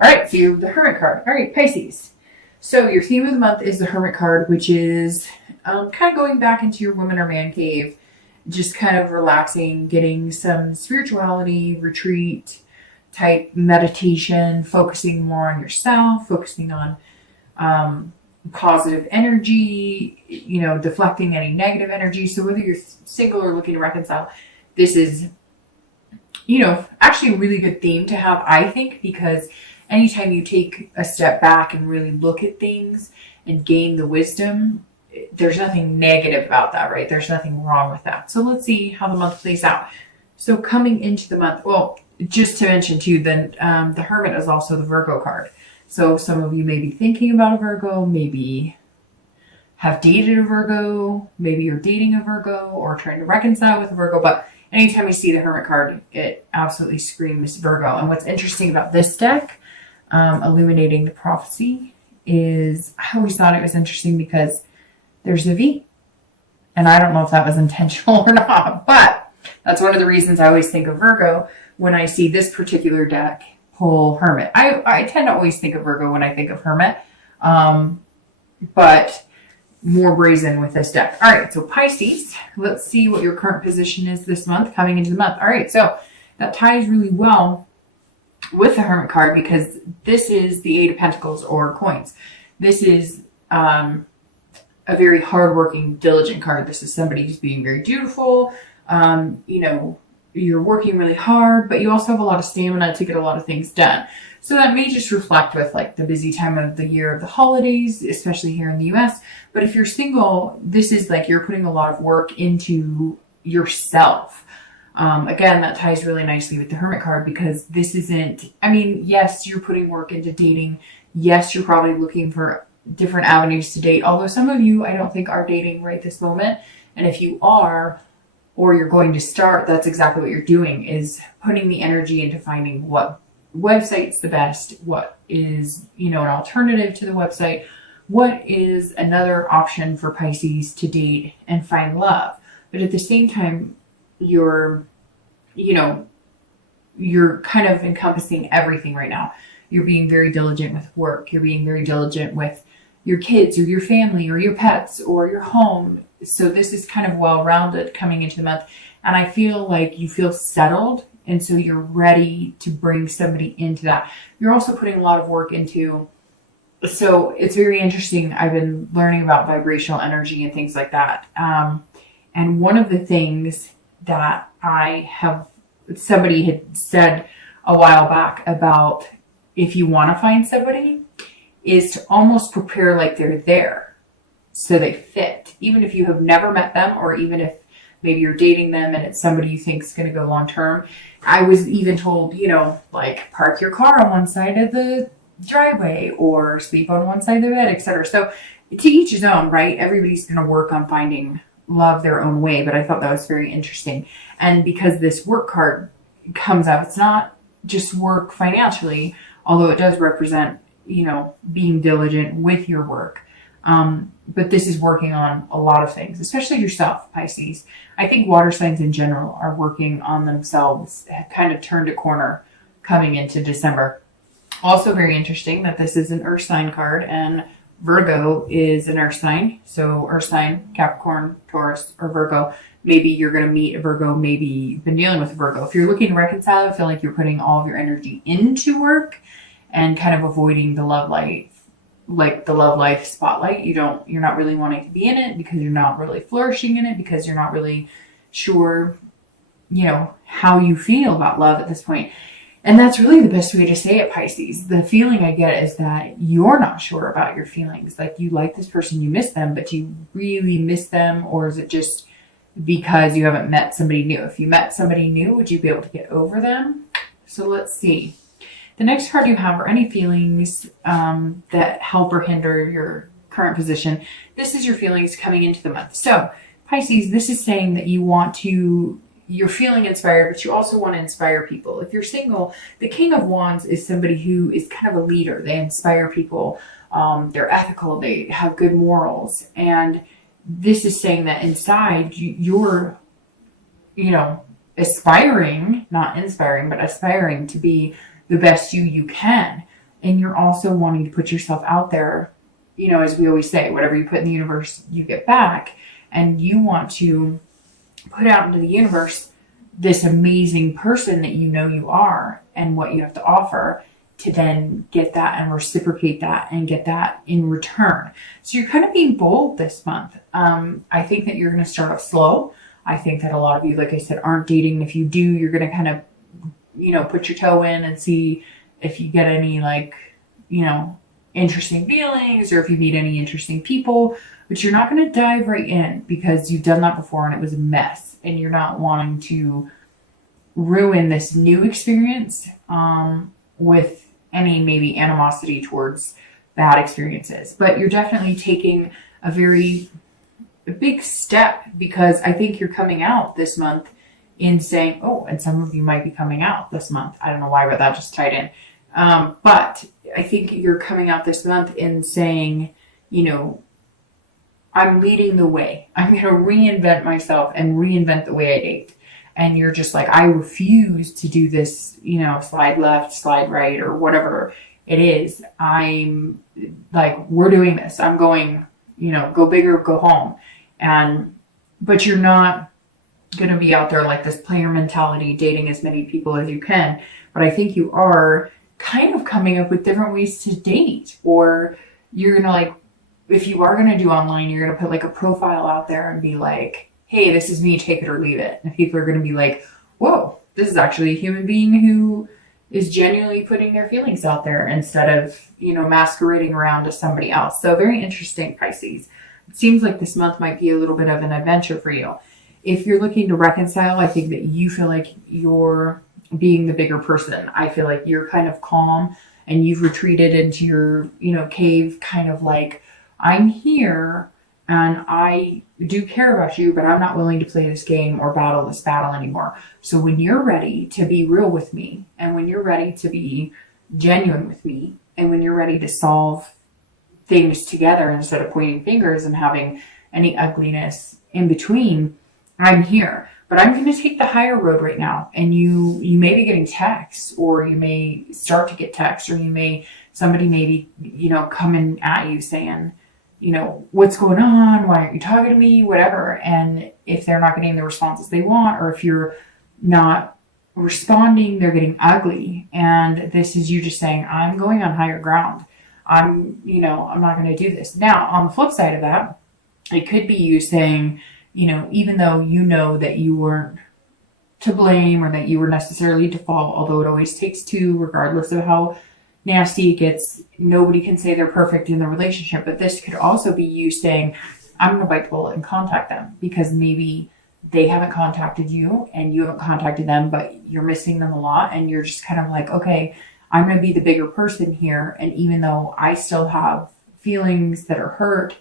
All right, so you have the Hermit card. All right, Pisces. So your theme of the month is the Hermit card, which is kind of going back into your woman or man cave, just kind of relaxing, getting some spirituality, retreat type meditation, focusing more on yourself, focusing on positive energy, deflecting any negative energy. So whether you're single or looking to reconcile, this is, actually a really good theme to have, I think, because anytime you take a step back and really look at things and gain the wisdom, there's nothing negative about that, right? There's nothing wrong with that. So let's see how the month plays out. So coming into the month, well, just to mention too, then the Hermit is also the Virgo card. So some of you may be thinking about a Virgo, maybe have dated a Virgo, maybe you're dating a Virgo or trying to reconcile with a Virgo, but anytime you see the Hermit card, it absolutely screams Virgo. And what's interesting about this deck, Illuminating the Prophecy, is I always thought it was interesting because there's a V. And I don't know if that was intentional or not, but that's one of the reasons I always think of Virgo when I see this particular deck pull Hermit. I tend to always think of Virgo when I think of Hermit, but more brazen with this deck. All right, so Pisces, let's see what your current position is this month, coming into the month. All right, so that ties really well with the Hermit card because this is the Eight of Pentacles or coins. This is a very hardworking, diligent card. This is somebody who's being very dutiful. You're working really hard, but you also have a lot of stamina to get a lot of things done. So that may just reflect with like the busy time of the year of the holidays, especially here in the US. But if you're single, this is like you're putting a lot of work into yourself. Again, that ties really nicely with the Hermit card because this isn't, yes, you're putting work into dating. Yes, you're probably looking for different avenues to date. Although some of you, I don't think, are dating right this moment. And if you are, or you're going to start, that's exactly what you're doing, is putting the energy into finding what website's the best, what is, an alternative to the website, what is another option for Pisces to date and find love. But at the same time, you're kind of encompassing everything right now. You're being very diligent with work. You're being very diligent with your kids or your family or your pets or your home. So this is kind of well-rounded coming into the month. And I feel like you feel settled. And so you're ready to bring somebody into that. You're also putting a lot of work into, so it's very interesting. I've been learning about vibrational energy and things like that. And one of the things that somebody had said a while back about if you want to find somebody is to almost prepare like they're there so they fit. Even if you have never met them, or even if maybe you're dating them and it's somebody you think is going to go long term. I was even told, park your car on one side of the driveway or sleep on one side of the bed, etc. So to each his own, right? Everybody's going to work on finding love their own way. But I thought that was very interesting. And because this work card comes up, it's not just work financially, although it does represent, being diligent with your work. But this is working on a lot of things, especially yourself, Pisces. I think water signs in general are working on themselves, have kind of turned a corner coming into December. Also very interesting that this is an earth sign card and Virgo is an earth sign. So earth sign, Capricorn, Taurus, or Virgo. Maybe you're going to meet a Virgo. Maybe you've been dealing with a Virgo. If you're looking to reconcile, I feel like you're putting all of your energy into work and kind of avoiding the love life. Like the love life spotlight. You're not really wanting to be in it because you're not really flourishing in it, because you're not really sure, how you feel about love at this point. And that's really the best way to say it, Pisces. The feeling I get is that you're not sure about your feelings. Like you like this person, you miss them, but you really miss them? Or is it just because you haven't met somebody new? If you met somebody new, would you be able to get over them? So let's see. The next card you have are any feelings that help or hinder your current position. This is your feelings coming into the month. So Pisces, this is saying that you're feeling inspired, but you also want to inspire people. If you're single, the King of Wands is somebody who is kind of a leader. They inspire people. They're ethical. They have good morals. And this is saying that inside you're, aspiring, not inspiring, but aspiring to be the best you can. And you're also wanting to put yourself out there. You know, as we always say, whatever you put in the universe, you get back. And you want to put out into the universe this amazing person that you know you are and what you have to offer, to then get that and reciprocate that and get that in return. So you're kind of being bold this month. I think that you're going to start off slow. I think that a lot of you, like I said, aren't dating. If you do, you're going to kind of, you know, put your toe in and see if you get any, like, you know, interesting feelings, or if you meet any interesting people. But you're not going to dive right in, because you've done that before and it was a mess, and you're not wanting to ruin this new experience with any maybe animosity towards bad experiences. But you're definitely taking a big step, because I think you're coming out this month in saying, oh, and some of you might be coming out this month. I don't know why, but that just tied in. But I think you're coming out this month in saying, you know, I'm leading the way. I'm going to reinvent myself and reinvent the way I date. And you're just like, I refuse to do this, you know, slide left, slide right, or whatever it is. I'm like, we're doing this. I'm going, you know, go big or go home. But you're not going to be out there like this player mentality, dating as many people as you can. But I think you are kind of coming up with different ways to date. Or you're going to, like, if you are going to do online, you're going to put like a profile out there and be like, hey, this is me, take it or leave it. And people are going to be like, whoa, this is actually a human being who is genuinely putting their feelings out there, instead of, you know, masquerading around as somebody else. So very interesting, Pisces. It seems like this month might be a little bit of an adventure for you. If you're looking to reconcile, I think that you feel like you're being the bigger person. I feel like you're kind of calm and you've retreated into your, you know, cave, kind of like, I'm here and I do care about you, but I'm not willing to play this game or battle this battle anymore. So when you're ready to be real with me, and when you're ready to be genuine with me, and when you're ready to solve things together instead of pointing fingers and having any ugliness in between, I'm here. But I'm going to take the higher road right now. And you may be getting texts, or you may start to get texts, or somebody may be, you know, coming at you saying, you know, what's going on? Why aren't you talking to me? Whatever. And if they're not getting the responses they want, or if you're not responding, they're getting ugly. And this is you just saying, I'm going on higher ground. I'm not going to do this. Now, on the flip side of that, it could be you saying, you know, even though you know that you weren't to blame, or that you were necessarily to fault, although it always takes two, regardless of how nasty it gets, nobody can say they're perfect in the relationship. But this could also be you saying, I'm going to bite the bullet and contact them, because maybe they haven't contacted you and you haven't contacted them, but you're missing them a lot. And you're just kind of like, okay, I'm going to be the bigger person here. And even though I still have feelings that are hurt,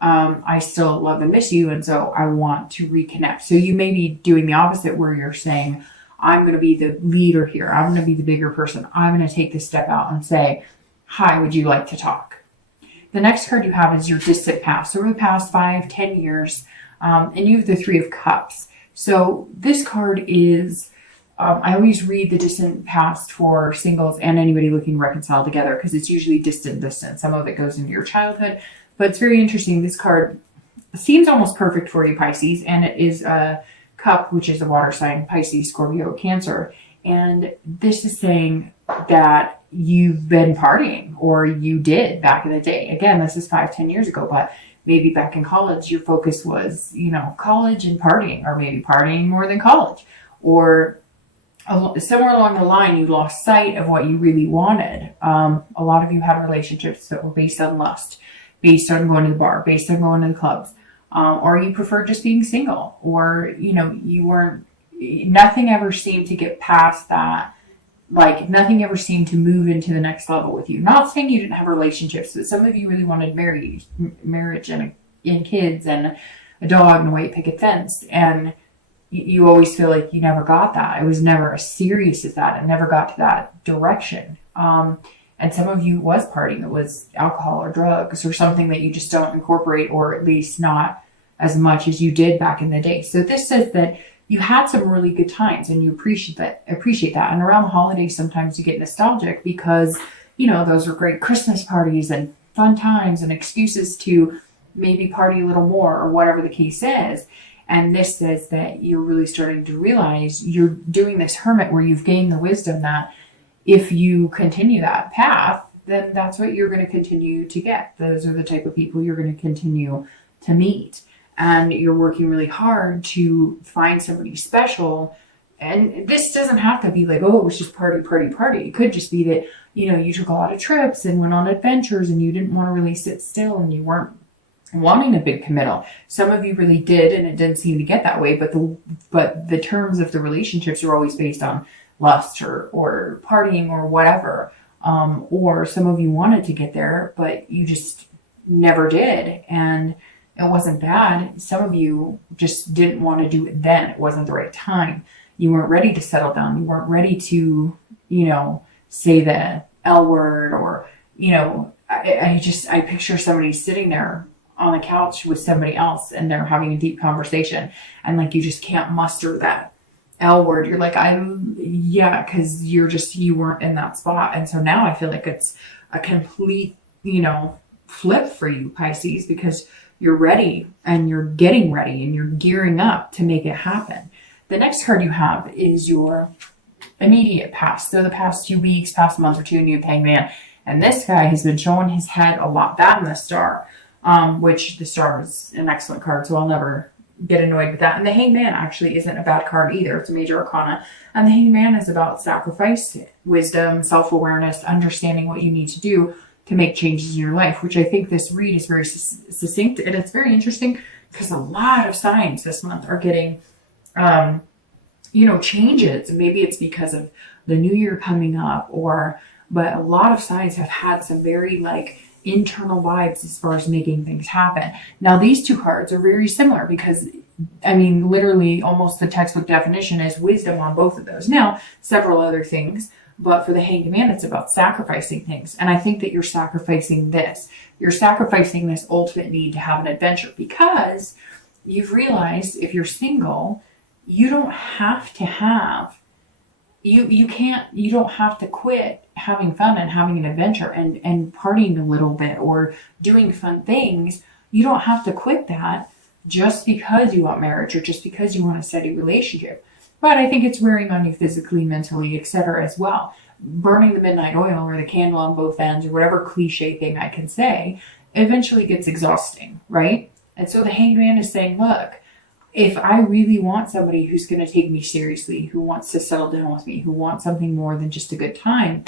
I still love and miss you. And so I want to reconnect. So you may be doing the opposite, where you're saying, I'm going to be the leader here. I'm going to be the bigger person. I'm going to take this step out and say, hi, would you like to talk? The next card you have is your distant past. So over the past 5-10 years, and you have the Three of Cups. So this card is, I always read the distant past for singles and anybody looking to reconcile together, because it's usually distant. Some of it goes into your childhood, but it's very interesting. This card seems almost perfect for you, Pisces, and it is a cup, which is a water sign, Pisces, Scorpio, Cancer. And this is saying that you've been partying, or you did back in the day. Again, this is 5-10 years ago, but maybe back in college, your focus was, you know, college and partying, or maybe partying more than college, or somewhere along the line, you lost sight of what you really wanted. A lot of you had relationships that were based on lust, based on going to the bar, based on going to the clubs. Or you prefer just being single, or, you know, nothing ever seemed to get past that. Like, nothing ever seemed to move into the next level with you. Not saying you didn't have relationships, but some of you really wanted marriage and kids and a dog and a white picket fence. And you always feel like you never got that. It was never as serious as that. It never got to that direction. And some of you was partying. It was alcohol or drugs or something that you just don't incorporate, or at least not as much as you did back in the day. So this says that you had some really good times and you appreciate that. And around the holidays, sometimes you get nostalgic because those are great Christmas parties and fun times and excuses to maybe party a little more or whatever the case is. And this says that you're really starting to realize you're doing this hermit where you've gained the wisdom that if you continue that path, then that's what you're going to continue to get. Those are the type of people you're going to continue to meet. And you're working really hard to find somebody special. And this doesn't have to be like, oh, it was just party, party, party. It could just be that, you took a lot of trips and went on adventures and you didn't want to really sit still and you weren't wanting a big committal. Some of you really did, and it didn't seem to get that way. But the terms of the relationships are always based on lust or partying or whatever. Or some of you wanted to get there, but you just never did. And it wasn't bad. Some of you just didn't want to do it then. It wasn't the right time. You weren't ready to settle down. You weren't ready to, say the L word or, I picture somebody sitting there on the couch with somebody else and they're having a deep conversation and like you just can't muster that L word. You're like, because you weren't in that spot. And so now I feel like it's a complete, flip for you, Pisces, because you're ready and you're getting ready and you're gearing up to make it happen. The next card you have is your immediate past. So the past 2 weeks, past month or two, and you have Hangman. And this guy has been showing his head a lot. That and the Star, which the Star is an excellent card, so I'll never get annoyed with that. And the Hangman actually isn't a bad card either. It's a major arcana. And the Hangman is about sacrifice, wisdom, self-awareness, understanding what you need to do to make changes in your life, which I think this read is very succinct. And it's very interesting because a lot of signs this month are getting changes. Maybe it's because of the new year coming up but a lot of signs have had some very internal vibes as far as making things happen. Now, these two cards are very similar because, literally almost the textbook definition is wisdom on both of those. Now, several other things, but for the Hanged Man, it's about sacrificing things. And I think that you're sacrificing this. You're sacrificing this ultimate need to have an adventure because you've realized if you're single, you don't have to have, you don't have to quit having fun and having an adventure and partying a little bit or doing fun things. You don't have to quit that just because you want marriage or just because you want a steady relationship. But I think it's wearing on you physically, mentally, etc. as well. Burning the midnight oil or the candle on both ends or whatever cliche thing I can say eventually gets exhausting, right? And so the Hanged Man is saying, look, if I really want somebody who's going to take me seriously, who wants to settle down with me, who wants something more than just a good time,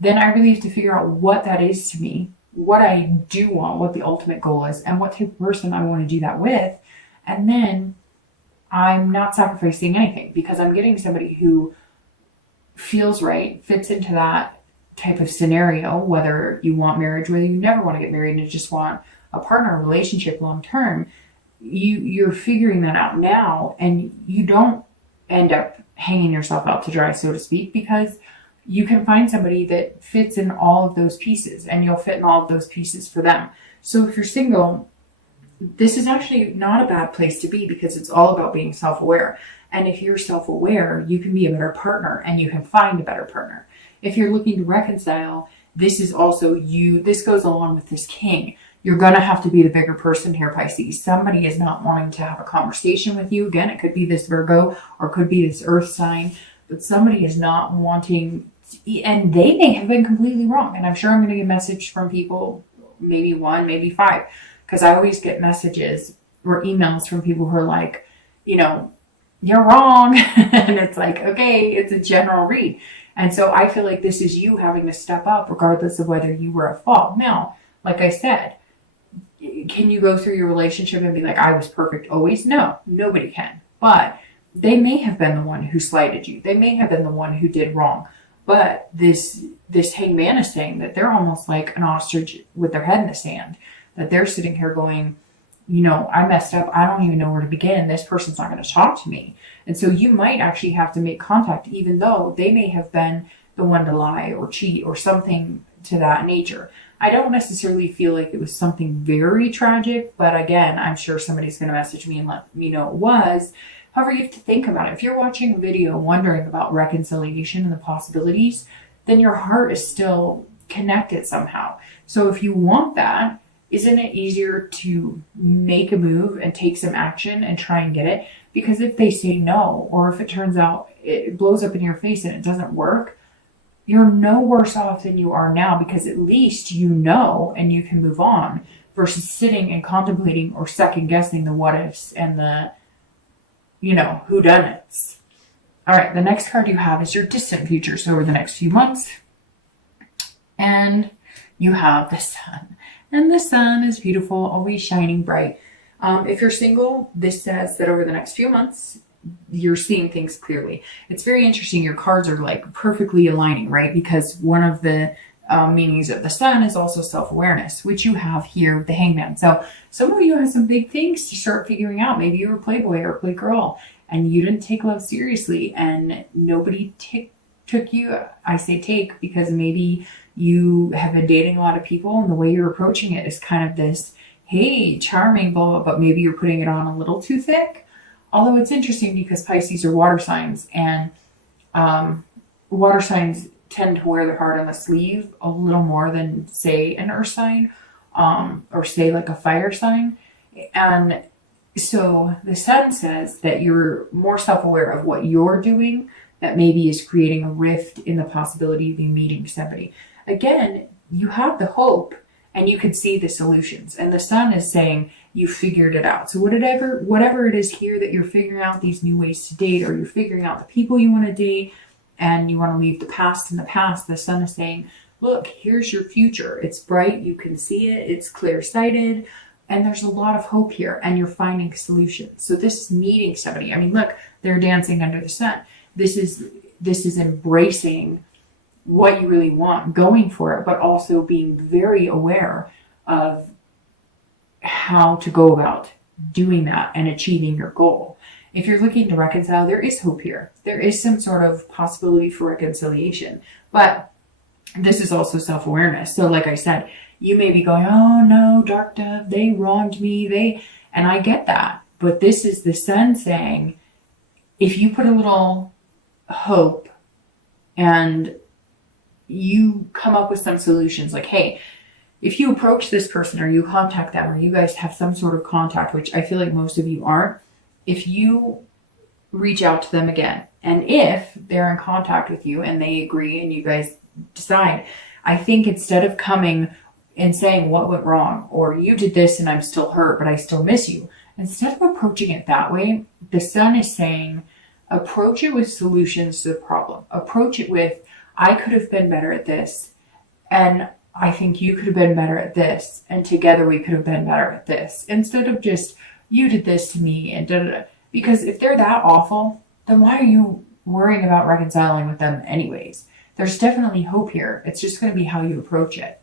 then I really have to figure out what that is to me, what I do want, what the ultimate goal is, and what type of person I want to do that with. And then I'm not sacrificing anything because I'm getting somebody who feels right, fits into that type of scenario, whether you want marriage, whether you never want to get married and just want a partner, a relationship long term. You're figuring that out now, and you don't end up hanging yourself out to dry, so to speak, because you can find somebody that fits in all of those pieces and you'll fit in all of those pieces for them. So if you're single, this is actually not a bad place to be because it's all about being self-aware. And if you're self-aware, you can be a better partner and you can find a better partner. If you're looking to reconcile, this is also this goes along with this king. You're going to have to be the bigger person here, Pisces. Somebody is not wanting to have a conversation with you. Again, it could be this Virgo or could be this earth sign, but somebody is not wanting and they may have been completely wrong. And I'm sure I'm going to get a message from people, maybe 1, maybe 5, because I always get messages or emails from people who are like, you're wrong. And it's like, okay, it's a general read. And so I feel like this is you having to step up regardless of whether you were at fault. Now, like I said, can you go through your relationship and be like, I was perfect always? No, nobody can. But they may have been the one who slighted you. They may have been the one who did wrong. But this Hanged Man is saying that they're almost like an ostrich with their head in the sand. That they're sitting here going, I messed up. I don't even know where to begin. This person's not going to talk to me. And so you might actually have to make contact, even though they may have been the one to lie or cheat or something to that nature. I don't necessarily feel like it was something very tragic, but again, I'm sure somebody's going to message me and let me know it was. However, you have to think about it. If you're watching a video wondering about reconciliation and the possibilities, then your heart is still connect it somehow. So if you want that, isn't it easier to make a move and take some action and try and get it? Because if they say no, or if it turns out it blows up in your face and it doesn't work, you're no worse off than you are now, because at least you know and you can move on, versus sitting and contemplating or second guessing the what ifs and the, whodunits. All right, the next card you have is your distant future. So over the next few months, and you have the sun. And the sun is beautiful, always shining bright. If you're single, this says that over the next few months, you're seeing things clearly. It's very interesting. Your cards are like perfectly aligning, right? Because one of the meanings of the sun is also self-awareness, which you have here with the Hangman. So some of you have some big things to start figuring out. Maybe you were a playboy or a playgirl and you didn't take love seriously, and nobody took you. I say take because maybe you have been dating a lot of people, and the way you're approaching it is kind of this, hey, charming, blah, blah, but maybe you're putting it on a little too thick. Although it's interesting because Pisces are water signs, and water signs tend to wear their heart on the sleeve a little more than, say, an earth sign, or say like a fire sign. And so the sun says that you're more self-aware of what you're doing that maybe is creating a rift in the possibility of you meeting somebody. Again, you have the hope and you can see the solutions. And the sun is saying you figured it out. So whatever it is here that you're figuring out these new ways to date, or you're figuring out the people you want to date and you want to leave the past in the past, the sun is saying, look, here's your future. It's bright. You can see it. It's clear-sighted. And there's a lot of hope here, and you're finding solutions. So this is meeting somebody. I mean, look, they're dancing under the sun. This is embracing what you really want, going for it, but also being very aware of how to go about doing that and achieving your goal. If you're looking to reconcile, there is hope here. There is some sort of possibility for reconciliation, but this is also self-awareness. So like I said, you may be going, oh no, Dark Dove, they wronged me. And I get that. But this is the sun saying, if you put a little hope and you come up with some solutions, like, hey, if you approach this person or you contact them or you guys have some sort of contact, which I feel like most of you aren't, if you reach out to them again, and if they're in contact with you and they agree and you guys decide, I think instead of coming and saying what went wrong, or you did this and I'm still hurt, but I still miss you, instead of approaching it that way, the sun is saying, approach it with solutions to the problem. Approach it with, I could have been better at this, and I think you could have been better at this, and together we could have been better at this, instead of just, you did this to me, and da da da. Because if they're that awful, then why are you worrying about reconciling with them anyways? There's definitely hope here. It's just going to be how you approach it.